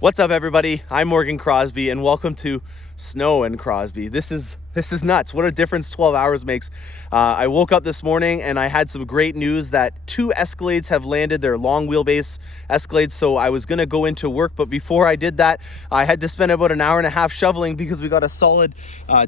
What's up, everybody? I'm Morgan Crosbie, and welcome to Snow and Crosbie. This is nuts. What a difference 12 hours makes. I woke up this morning and I had some great news that 2 Escalades have landed. They're long wheelbase Escalades, so I was gonna go into work, but before I did that, I had to spend about an hour and a half shoveling because we got a solid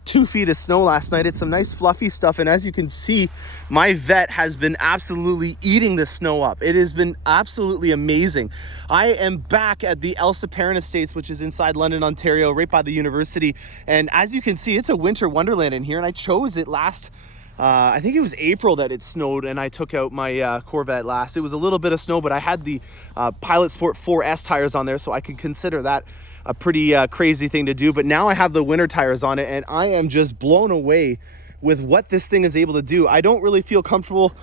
2 feet of snow last night. It's some nice fluffy stuff, and as you can see, my vet has been absolutely eating the snow up. It has been absolutely amazing. I am back at the Escalade Estates, which is inside London, Ontario, right by the university, and as you can see, it's a winter wonderland in here, and I chose it last I think it was April that it snowed, and I took out my Corvette last. It was a little bit of snow, but I had the Pilot Sport 4S tires on there, so I can consider that a pretty crazy thing to do. But now I have the winter tires on it, and I am just blown away with what this thing is able to do. I don't really feel comfortable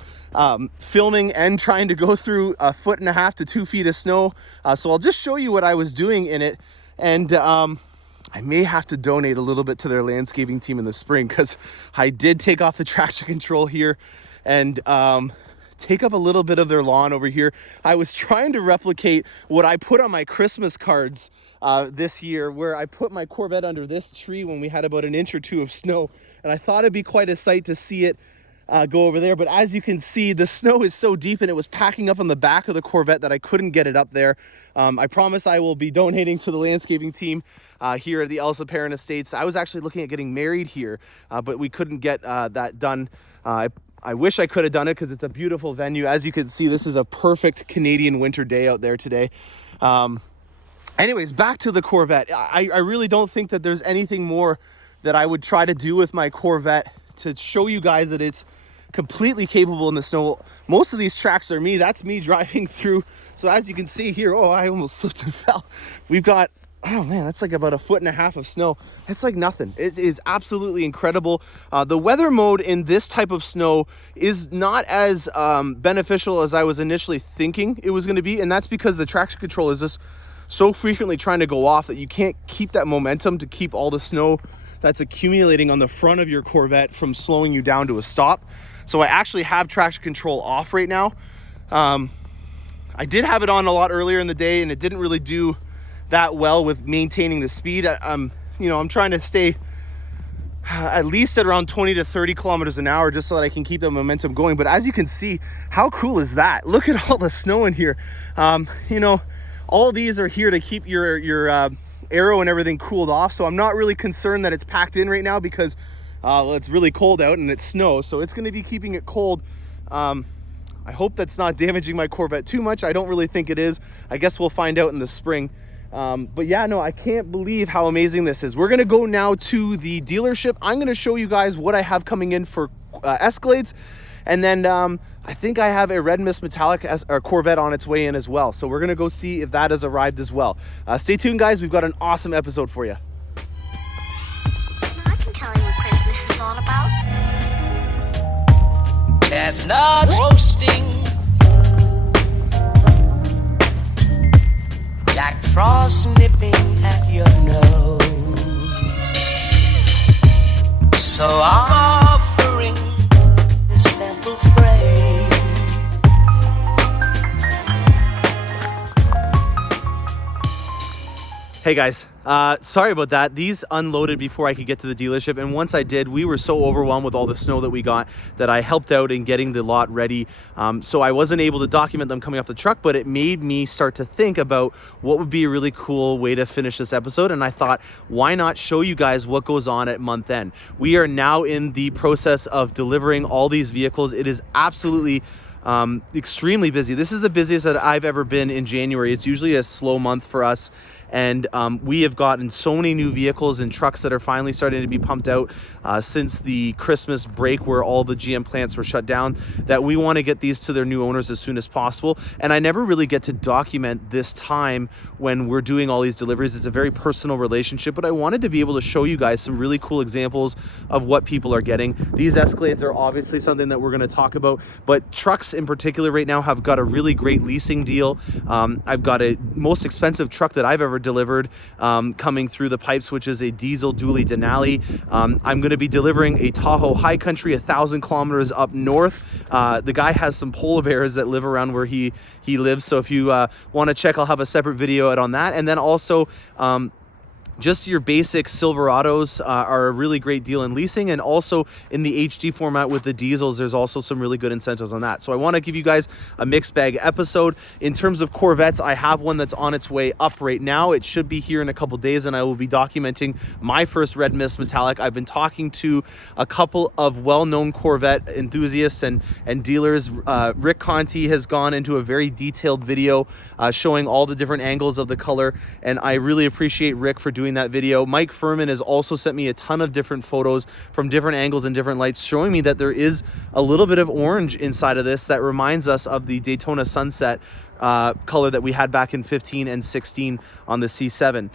filming and trying to go through 1.5 to 2 feet of snow, so I'll just show you what I was doing in it. And I may have to donate a little bit to their landscaping team in the spring, because I did take off the traction control here and take up a little bit of their lawn over here. I was trying to replicate what I put on my Christmas cards this year, where I put my Corvette under this tree when we had about an inch or two of snow, and I thought it'd be quite a sight to see it go over there. But as you can see, the snow is so deep and it was packing up on the back of the Corvette that I couldn't get it up there. I promise I will be donating to the landscaping team here at the Escalade Estates. I was actually looking at getting married here, but we couldn't get that done. I wish I could have done it because it's a beautiful venue. As you can see, this is a perfect Canadian winter day out there today. Anyways, back to the Corvette. I really don't think that there's anything more that I would try to do with my Corvette to show you guys that it's completely capable in the snow. Most of these tracks are me. That's me driving through. So as you can see here, oh, I almost slipped and fell. We've got, oh man, that's like about 1.5 feet of snow. It's like nothing. It is absolutely incredible. The weather mode in this type of snow is not as beneficial as I was initially thinking it was going to be, and that's because the traction control is just so frequently trying to go off that you can't keep that momentum to keep all the snow that's accumulating on the front of your Corvette from slowing you down to a stop. So I actually have traction control off right now. I did have it on a lot earlier in the day, and it didn't really do that well with maintaining the speed. I'm trying to stay at least at around 20 to 30 kilometers an hour just so that I can keep the momentum going. But as you can see, how cool is that? Look at all the snow in here. All these are here to keep your aero and everything cooled off. So I'm not really concerned that it's packed in right now because well, it's really cold out and it's snow, so it's going to be keeping it cold. I hope that's not damaging my Corvette too much. I don't really think it is. I guess we'll find out in the spring. But yeah, no, I can't believe how amazing this is. We're going to go now to the dealership. I'm going to show you guys what I have coming in for Escalades, and then I think I have a Red Mist Metallic Corvette on its way in as well. So we're going to go see if that has arrived as well. Stay tuned, guys. We've got an awesome episode for you. Chestnut roasting, Jack Frost nipping at your nose. So I'm offering this simple phrase. Hey guys, sorry about that. These unloaded before I could get to the dealership, and once I did, we were so overwhelmed with all the snow that we got that I helped out in getting the lot ready. So I wasn't able to document them coming off the truck, but it made me start to think about what would be a really cool way to finish this episode, and I thought, why not show you guys what goes on at month end? We are now in the process of delivering all these vehicles. It is absolutely extremely busy. This is the busiest that I've ever been in January. It's usually a slow month for us, and we have gotten so many new vehicles and trucks that are finally starting to be pumped out since the Christmas break, where all the GM plants were shut down, that we want to get these to their new owners as soon as possible. And I never really get to document this time when we're doing all these deliveries. It's a very personal relationship, but I wanted to be able to show you guys some really cool examples of what people are getting. These Escalades are obviously something that we're going to talk about, but trucks in particular right now have got a really great leasing deal. I've got a most expensive truck that I've ever ever delivered coming through the pipes, which is a diesel dually Denali. I'm going to be delivering a Tahoe High Country 1,000 kilometers up north. The guy has some polar bears that live around where he lives, so if you want to check, I'll have a separate video out on that. And then also just your basic Silverados are a really great deal in leasing, and also in the HD format with the diesels, there's also some really good incentives on that. So I want to give you guys a mixed bag episode. In terms of Corvettes, I have one that's on its way up right now. It should be here in a couple days, and I will be documenting my first Red Mist Metallic. I've been talking to a couple of well-known Corvette enthusiasts and dealers. Rick Conti has gone into a very detailed video showing all the different angles of the color, and I really appreciate Rick for doing that video. Mike Furman has also sent me a ton of different photos from different angles and different lights, showing me that there is a little bit of orange inside of this that reminds us of the Daytona Sunset color that we had back in 15 and 16 on the C7.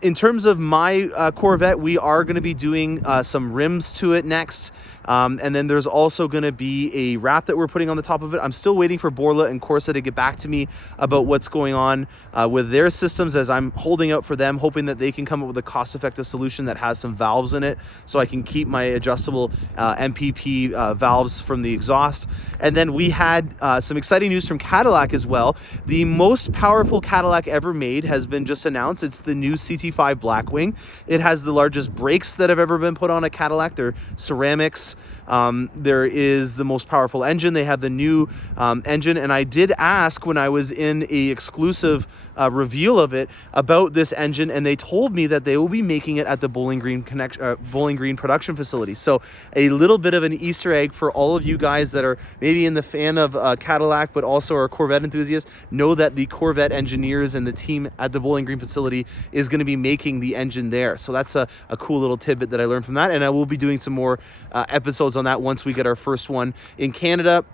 In terms of my Corvette, we are going to be doing some rims to it next. And then there's also going to be a wrap that we're putting on the top of it. I'm still waiting for Borla and Corsa to get back to me about what's going on with their systems, as I'm holding out for them, hoping that they can come up with a cost-effective solution that has some valves in it so I can keep my adjustable MPP valves from the exhaust. And then we had some exciting news from Cadillac as well. The most powerful Cadillac ever made has been just announced. It's the new CT5 Blackwing. It has the largest brakes that have ever been put on a Cadillac. They're ceramics. There is the most powerful engine. They have the new engine, and I did ask when I was in a exclusive reveal of it about this engine, and they told me that they will be making it at the Bowling Green production facility. So a little bit of an Easter egg for all of you guys that are maybe in the fan of Cadillac but also are Corvette enthusiasts. Know that the Corvette engineers and the team at the Bowling Green facility is going to be making the engine there. So that's a cool little tidbit that I learned from that, and I will be doing some more episodes on that once we get our first one in Canada.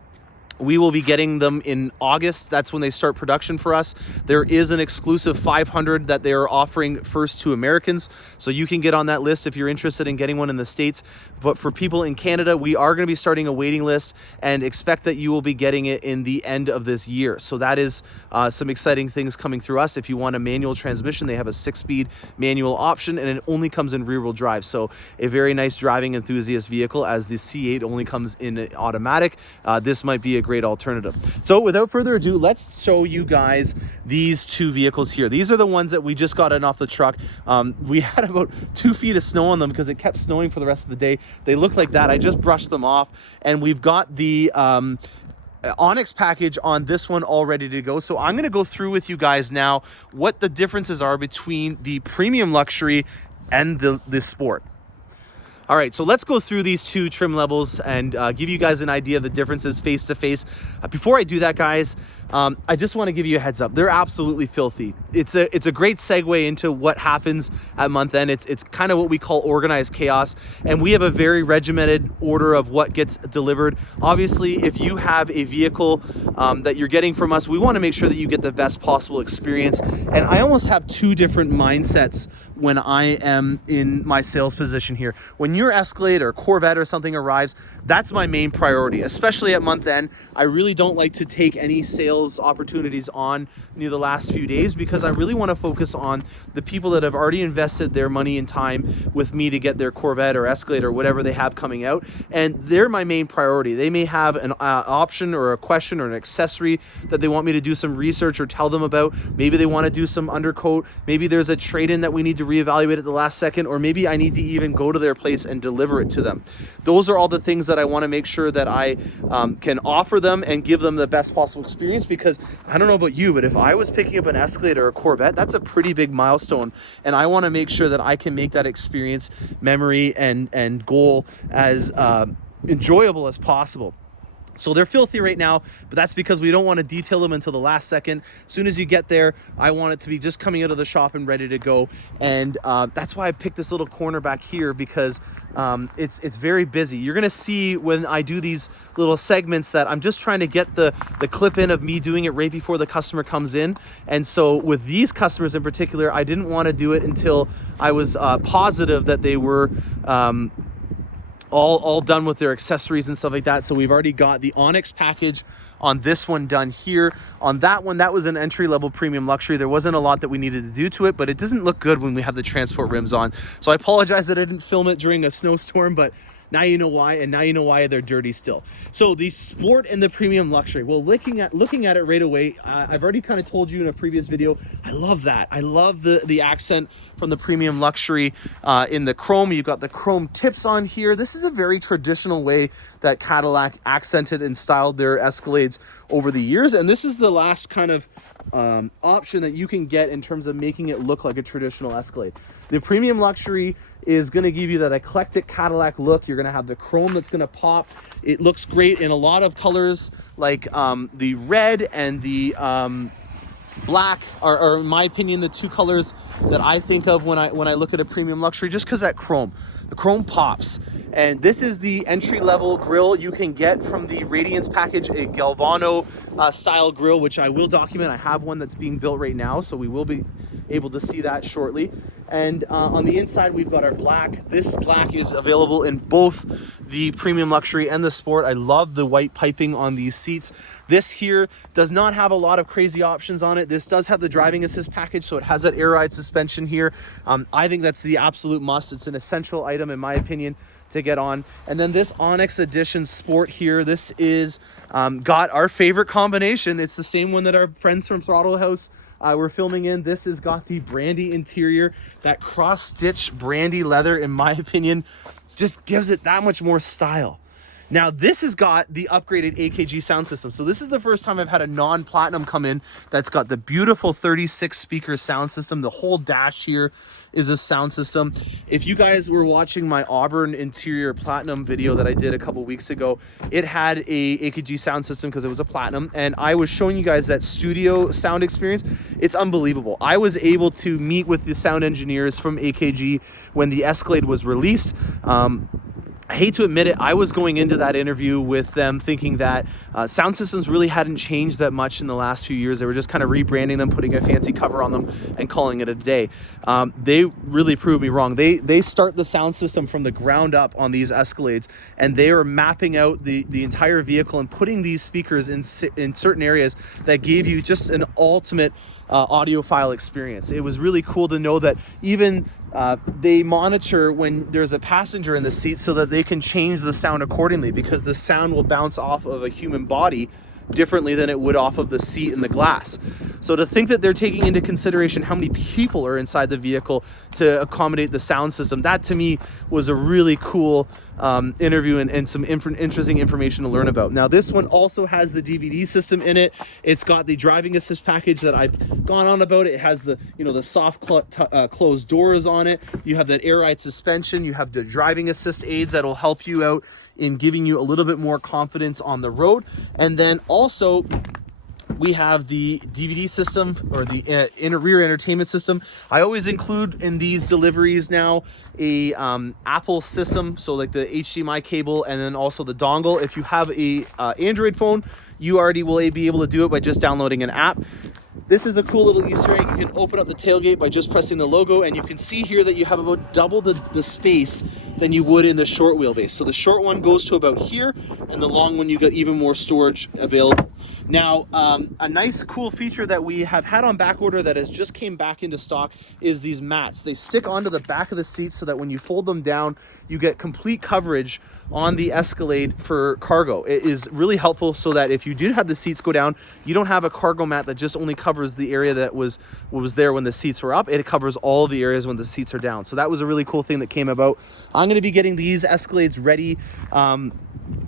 We will be getting them in August. That's when they start production for us. There is an exclusive 500 that they are offering first to Americans, so you can get on that list if you're interested in getting one in the States. But for people in Canada, we are going to be starting a waiting list, and expect that you will be getting it in the end of this year. So that is some exciting things coming through us. If you want a manual transmission, they have a 6-speed manual option, and it only comes in rear-wheel drive. So a very nice driving enthusiast vehicle, as the C8 only comes in automatic. This might be a great alternative. So without further ado, let's show you guys these two vehicles here. These are the ones that we just got in off the truck. We had about 2 feet of snow on them because it kept snowing for the rest of the day. They look like that. I just brushed them off, and we've got the Onyx package on this one all ready to go. So I'm going to go through with you guys now what the differences are between the premium luxury and the sport. All right, so let's go through these two trim levels and give you guys an idea of the differences face to face. Before I do that, guys, I just want to give you a heads up. They're absolutely filthy. It's a great segue into what happens at month end. It's kind of what we call organized chaos, and we have a very regimented order of what gets delivered. Obviously, if you have a vehicle that you're getting from us, we want to make sure that you get the best possible experience. And I almost have two different mindsets when I am in my sales position here. When your Escalade or Corvette or something arrives, that's my main priority, especially at month end. I really don't like to take any sales opportunities on near the last few days, because I really want to focus on the people that have already invested their money and time with me to get their Corvette or Escalade or whatever they have coming out, and they're my main priority. They may have an option or a question or an accessory that they want me to do some research or tell them about. Maybe they want to do some undercoat. Maybe there's a trade-in that we need to reevaluate at the last second, or maybe I need to even go to their place and deliver it to them. Those are all the things that I want to make sure that I can offer them and give them the best possible experience, because I don't know about you, but if I was picking up an Escalade or a Corvette, that's a pretty big milestone, and I want to make sure that I can make that experience, memory, and goal as enjoyable as possible. So they're filthy right now, but that's because we don't want to detail them until the last second. As soon as you get there, I want it to be just coming out of the shop and ready to go. And that's why I picked this little corner back here, because it's very busy. You're going to see when I do these little segments that I'm just trying to get the clip in of me doing it right before the customer comes in. And so with these customers in particular, I didn't want to do it until I was positive that they were all done with their accessories and stuff like that. So we've already got the Onyx package on this one done here. On that one, that was an entry-level premium luxury. There wasn't a lot that we needed to do to it, but it doesn't look good when we have the transport rims on. So I apologize that I didn't film it during a snowstorm, but now you know why, and now you know why they're dirty still. So the sport and the premium luxury. Well, looking at it right away, I've already kind of told you in a previous video, I love that. I love the accent from the premium luxury in the chrome. You've got the chrome tips on here. This is a very traditional way that Cadillac accented and styled their Escalades over the years, and this is the last kind of option that you can get in terms of making it look like a traditional Escalade. The premium luxury is going to give you that eclectic Cadillac look. You're going to have the chrome that's going to pop. It looks great in a lot of colors, like the red and the black are in my opinion the two colors that I think of when I look at a premium luxury, just because the chrome pops. And this is the entry-level grille you can get from the Radiance package, a Galvano style grille, which I will document. I have one that's being built right now, so we will be able to see that shortly. And on the inside, we've got our black. This black is available in both the premium luxury and the sport. I love the white piping on these seats. This here does not have a lot of crazy options on it. This does have the driving assist package, so it has that air ride suspension here. I think that's the absolute must. It's an essential item in my opinion to get on. And then this Onyx Edition Sport here, this is got our favorite combination. It's the same one that our friends from Throttle House were filming in. This has got the brandy interior. That cross-stitch brandy leather, in my opinion, just gives it that much more style. Now this has got the upgraded AKG sound system. So this is the first time I've had a non-platinum come in that's got the beautiful 36 speaker sound system. The whole dash here is a sound system. If you guys were watching my Auburn interior platinum video that I did a couple weeks ago, it had a AKG sound system because it was a platinum, and I was showing you guys that studio sound experience. It's unbelievable. I was able to meet with the sound engineers from AKG when the Escalade was released. I hate to admit it, I was going into that interview with them thinking that sound systems really hadn't changed that much in the last few years. They were just kind of rebranding them, putting a fancy cover on them, and calling it a day. They really proved me wrong. They start the sound system from the ground up on these Escalades, and they are mapping out the entire vehicle and putting these speakers in certain areas that gave you just an ultimate audiophile experience. It was really cool to know that even they monitor when there's a passenger in the seat so that they can change the sound accordingly, because the sound will bounce off of a human body differently than it would off of the seat and the glass. So to think that they're taking into consideration how many people are inside the vehicle to accommodate the sound system, that to me was a really cool interview and some interesting information to learn about. Now this one also has the DVD system in it. It's got the driving assist package that I've gone on about. It has the the soft closed doors on it. You have that air ride suspension. You have the driving assist aids that will help you out in giving you a little bit more confidence on the road. And then also we have the DVD system, or the rear entertainment system. I always include in these deliveries now a Apple system, so like the HDMI cable and then also the dongle. If you have a Android phone, you already will be able to do it by just downloading an app. This is a cool little Easter egg. You can open up the tailgate by just pressing the logo, and you can see here that you have about double the space than you would in the short wheelbase. So the short one goes to about here, and the long one you got even more storage available. Now, a nice cool feature that we have had on back order that has just came back into stock is these mats. They stick onto the back of the seat so that when you fold them down, you get complete coverage on the Escalade for cargo. It is really helpful so that if you do have the seats go down, you don't have a cargo mat that just only covers the area that was there when the seats were up. It covers all the areas when the seats are down. So that was a really cool thing that came about. I'm going to be getting these Escalades ready.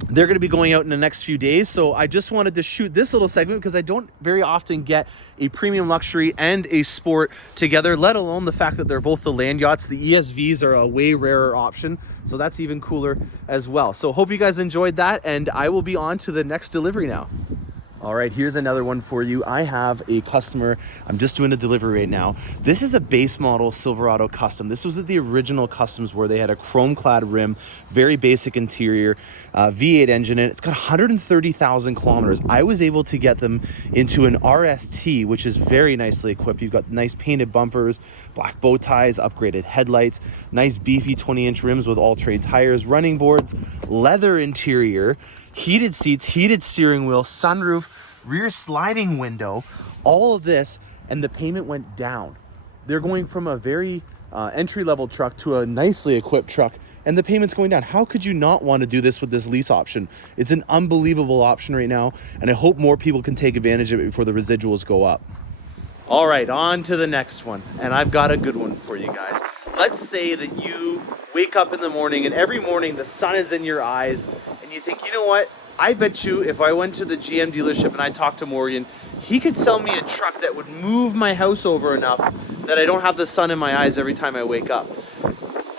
They're going to be going out in the next few days. So I just wanted to shoot this little segment because I don't very often get a premium luxury and a sport together, let alone the fact that they're both the land yachts. The ESVs are a way rarer option, so that's even cooler as well. So hope you guys enjoyed that, and I will be on to the next delivery now. All right, here's another one for you. I have a customer, I'm just doing a delivery right now. This is a base model Silverado Custom. This was at the original Customs where they had a chrome clad rim, very basic interior, V8 engine in it. It's got 130,000 kilometers. I was able to get them into an RST, which is very nicely equipped. You've got nice painted bumpers, black bow ties, upgraded headlights, nice beefy 20-inch rims with all-terrain tires, running boards, leather interior, heated seats, heated steering wheel, sunroof, rear sliding window, all of this, and the payment went down. They're going from a very entry-level truck to a nicely equipped truck, and the payment's going down. How could you not want to do this with this lease option? It's an unbelievable option right now, and I hope more people can take advantage of it before the residuals go up. All right, on to the next one, and I've got a good one for you guys. Let's say that you wake up in the morning, and every morning the sun is in your eyes, and you think, you know what? I bet you if I went to the GM dealership and I talked to Morgan, he could sell me a truck that would move my house over enough that I don't have the sun in my eyes every time I wake up.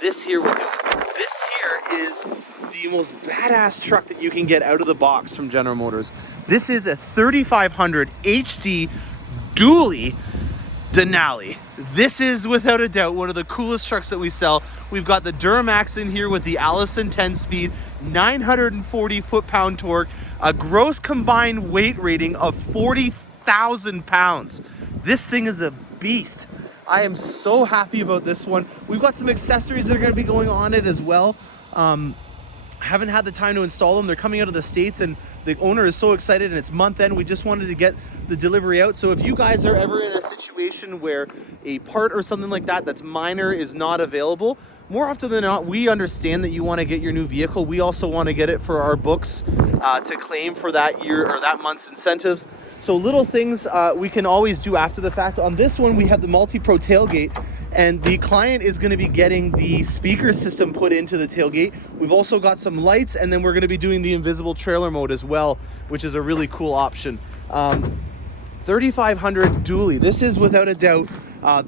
This here will do it. This here is the most badass truck that you can get out of the box from General Motors. This is a 3500 HD dually Denali. This is without a doubt one of the coolest trucks that we sell. We've got the Duramax in here with the Allison 10-speed, 940 foot-pound torque, a gross combined weight rating of 40,000 pounds. This thing is a beast. I am so happy about this one. We've got some accessories that are going to be going on it as well. Haven't had the time to install them. They're coming out of the States, and the owner is so excited, and it's month end. We just wanted to get the delivery out. So if you guys are ever in a situation where a part or something like that that's minor is not available, more often than not, we understand that you want to get your new vehicle. We also want to get it for our books to claim for that year or that month's incentives. So little things we can always do after the fact. On this one, we have the multi-pro tailgate, and the client is going to be getting the speaker system put into the tailgate. We've also got some lights, and then we're going to be doing the invisible trailer mode as well, which is a really cool option. 3500 dually. This is without a doubt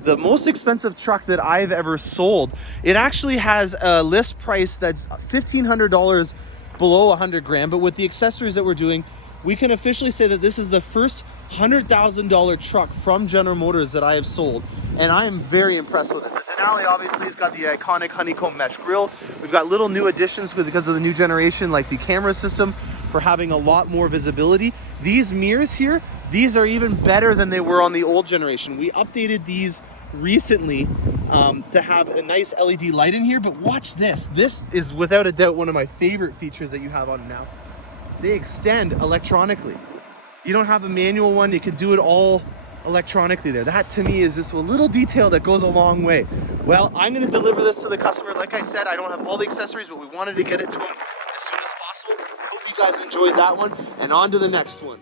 the most expensive truck that I've ever sold. It actually has a list price that's $1,500 below 100 grand, but with the accessories that we're doing, we can officially say that this is the first $100,000 truck from General Motors that I have sold, and I am very impressed with it. The Denali obviously has got the iconic honeycomb mesh grille. We've got little new additions because of the new generation, like the camera system for having a lot more visibility. These mirrors here, these are even better than they were on the old generation. We updated these recently to have a nice LED light in here, but watch this. This is without a doubt one of my favorite features that you have on now. They extend electronically. You don't have a manual one, you can do it all electronically there. That to me is just a little detail that goes a long way. Well, I'm gonna deliver this to the customer. Like I said, I don't have all the accessories, but we wanted to get it to them as soon as possible. Hope you guys enjoyed that one, and on to the next one.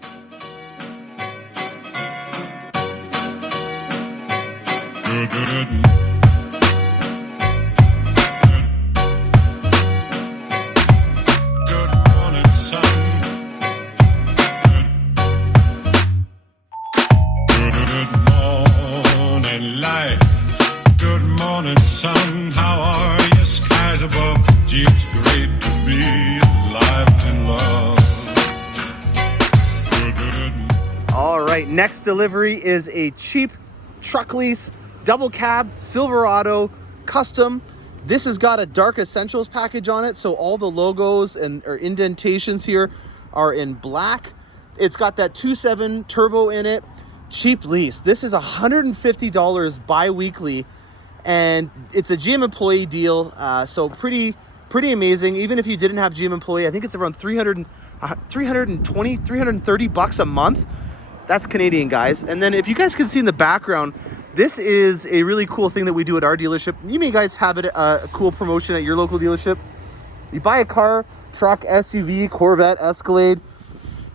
Next delivery is a cheap truck lease, double cab, Silverado, custom. This has got a dark essentials package on it, so all the logos or indentations here are in black. It's got that 2.7 turbo in it, cheap lease. This is $150 bi-weekly, and it's a GM employee deal, so pretty amazing. Even if you didn't have GM employee, I think it's around $330 a month. That's Canadian, guys. And then if you guys can see in the background, this is a really cool thing that we do at our dealership. You may guys have it a cool promotion at your local dealership. You buy a car, truck, SUV, Corvette, Escalade,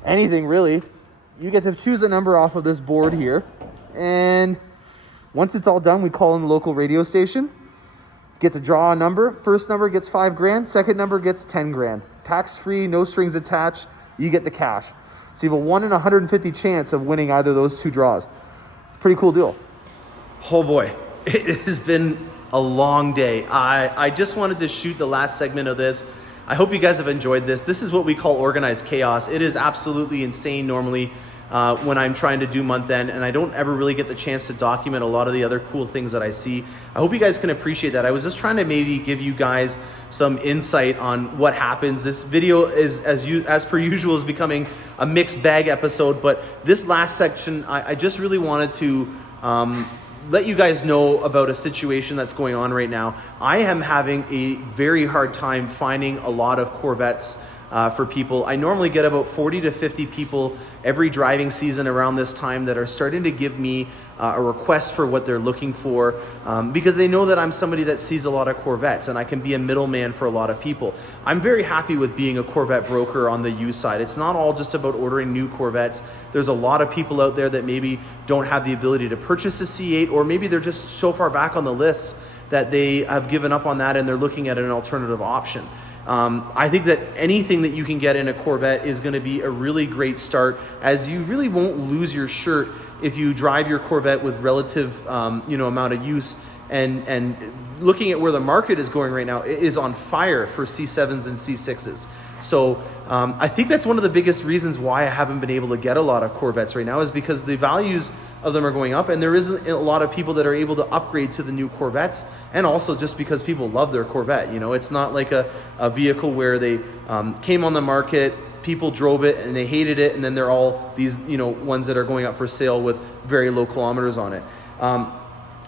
anything really. You get to choose a number off of this board here. And once it's all done, we call in the local radio station. Get to draw a number. First number gets 5 grand. Second number gets 10 grand. Tax-free, no strings attached. You get the cash. So you have a 1 in 150 chance of winning either of those two draws. Pretty cool deal. Oh boy, it has been a long day. I just wanted to shoot the last segment of this. I hope you guys have enjoyed this. This is what we call organized chaos. It is absolutely insane normally. when I'm trying to do month end, and I don't ever really get the chance to document a lot of the other cool things that I see. I hope you guys can appreciate that. I was just trying to maybe give you guys some insight on what happens. This video is, as per usual, is becoming a mixed bag episode, but this last section, I just really wanted to let you guys know about a situation that's going on right now. I am having a very hard time finding a lot of Corvettes for people. I normally get about 40 to 50 people every driving season around this time that are starting to give me a request for what they're looking for, because they know that I'm somebody that sees a lot of Corvettes and I can be a middleman for a lot of people. I'm very happy with being a Corvette broker on the used side. It's not all just about ordering new Corvettes. There's a lot of people out there that maybe don't have the ability to purchase a C8, or maybe they're just so far back on the list that they have given up on that and they're looking at an alternative option. I think that anything that you can get in a Corvette is going to be a really great start, as you really won't lose your shirt if you drive your Corvette with relative amount of use. And looking at where the market is going right now, it is on fire for C7s and C6s. So I think that's one of the biggest reasons why I haven't been able to get a lot of Corvettes right now, is because the values of them are going up, and there isn't a lot of people that are able to upgrade to the new Corvettes, and also just because people love their Corvette. You know, it's not like a vehicle where they came on the market, people drove it and they hated it, and then they're all these ones that are going up for sale with very low kilometers on it.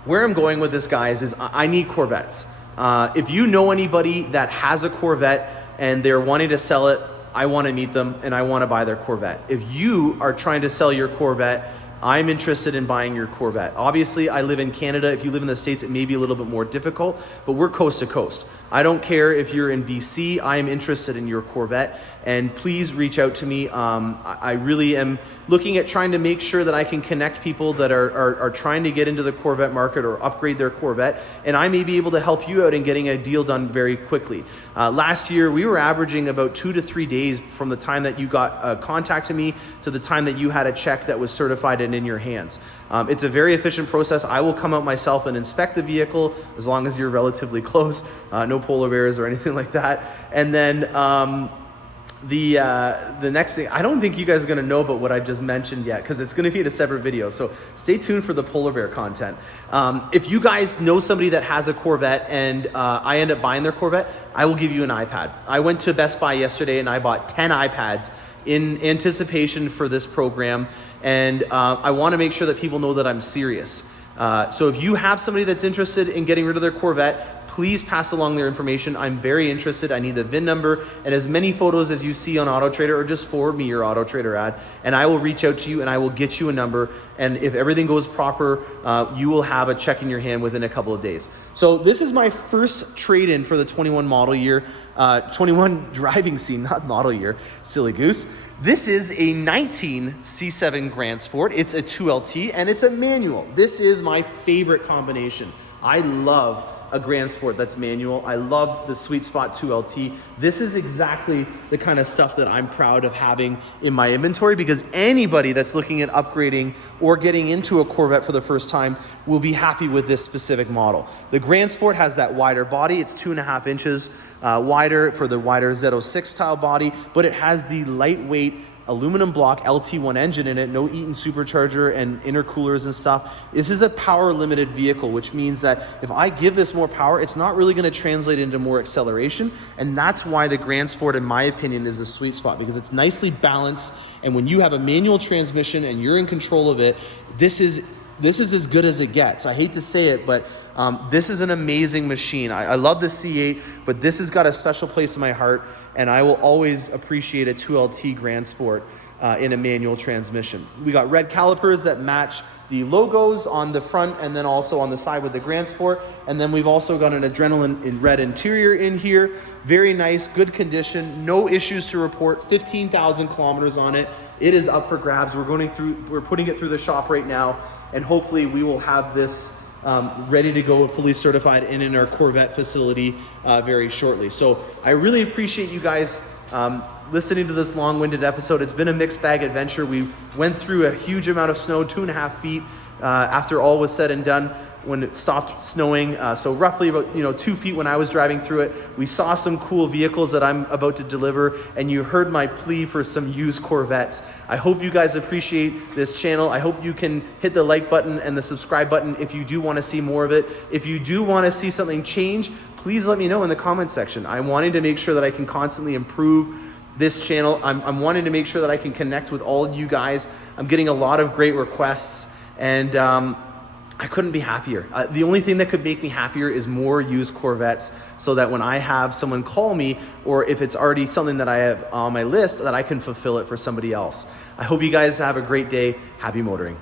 Where I'm going with this, guys, is I need Corvettes. If you know anybody that has a Corvette and they're wanting to sell it, I want to meet them and I want to buy their Corvette. If you are trying to sell your Corvette, I'm interested in buying your Corvette. Obviously, I live in Canada. If you live in the States, it may be a little bit more difficult, but we're coast to coast. I don't care if you're in BC, I am interested in your Corvette, and please reach out to me. I really am looking at trying to make sure that I can connect people that are trying to get into the Corvette market or upgrade their Corvette, and I may be able to help you out in getting a deal done very quickly. Last year, we were averaging about 2 to 3 days from the time that you got contacted me to the time that you had a check that was certified and in your hands. It's a very efficient process. I will come out myself and inspect the vehicle as long as you're relatively close, no polar bears or anything like that. And then the next thing, I don't think you guys are going to know about what I just mentioned yet, because it's going to be in a separate video, so stay tuned for the polar bear content. If you guys know somebody that has a Corvette and I end up buying their Corvette, I will give you an iPad. I went to Best Buy yesterday and I bought 10 iPads in anticipation for this program, and I want to make sure that people know that I'm serious. So if you have somebody that's interested in getting rid of their Corvette, please pass along their information. I'm very interested. I need the VIN number and as many photos as you see on AutoTrader, or just forward me your AutoTrader ad, and I will reach out to you and I will get you a number. And if everything goes proper, you will have a check in your hand within a couple of days. So this is my first trade-in for the 21 model year, 21 driving scene, not model year, silly goose. This is a 19 C7 Grand Sport. It's a 2LT and it's a manual. This is my favorite combination. I love a Grand Sport that's manual. I love the Sweet Spot 2LT. This is exactly the kind of stuff that I'm proud of having in my inventory, because anybody that's looking at upgrading or getting into a Corvette for the first time will be happy with this specific model. The Grand Sport has that wider body. It's 2.5 inches wider for the wider Z06 style body, but it has the lightweight aluminum block LT1 engine in it, no Eaton supercharger and intercoolers and stuff. This is a power limited vehicle, which means that if I give this more power, it's not really going to translate into more acceleration. And that's why the Grand Sport, in my opinion, is the sweet spot, because it's nicely balanced. And when you have a manual transmission and you're in control of it, this is as good as it gets. I hate to say it, but this is an amazing machine. I love the C8, but this has got a special place in my heart, and I will always appreciate a 2LT Grand Sport in a manual transmission. We got red calipers that match the logos on the front and then also on the side with the Grand Sport. And then we've also got an adrenaline in red interior in here. Very nice, good condition, no issues to report, 15,000 kilometers on it. It is up for grabs. We're putting it through the shop right now, and hopefully we will have this ready to go, fully certified and in our Corvette facility very shortly. So I really appreciate you guys listening to this long-winded episode. It's been a mixed bag adventure. We went through a huge amount of snow, 2.5 feet after all was said and done. when it stopped snowing. So roughly about 2 feet when I was driving through it. We saw some cool vehicles that I'm about to deliver, and you heard my plea for some used Corvettes. I hope you guys appreciate this channel. I hope you can hit the like button and the subscribe button if you do want to see more of it. If you do want to see something change, please let me know in the comments section. I'm wanting to make sure that I can constantly improve this channel. I'm wanting to make sure that I can connect with all of you guys. I'm getting a lot of great requests, and I couldn't be happier. The only thing that could make me happier is more used Corvettes, so that when I have someone call me, or if it's already something that I have on my list, that I can fulfill it for somebody else. I hope you guys have a great day. Happy motoring.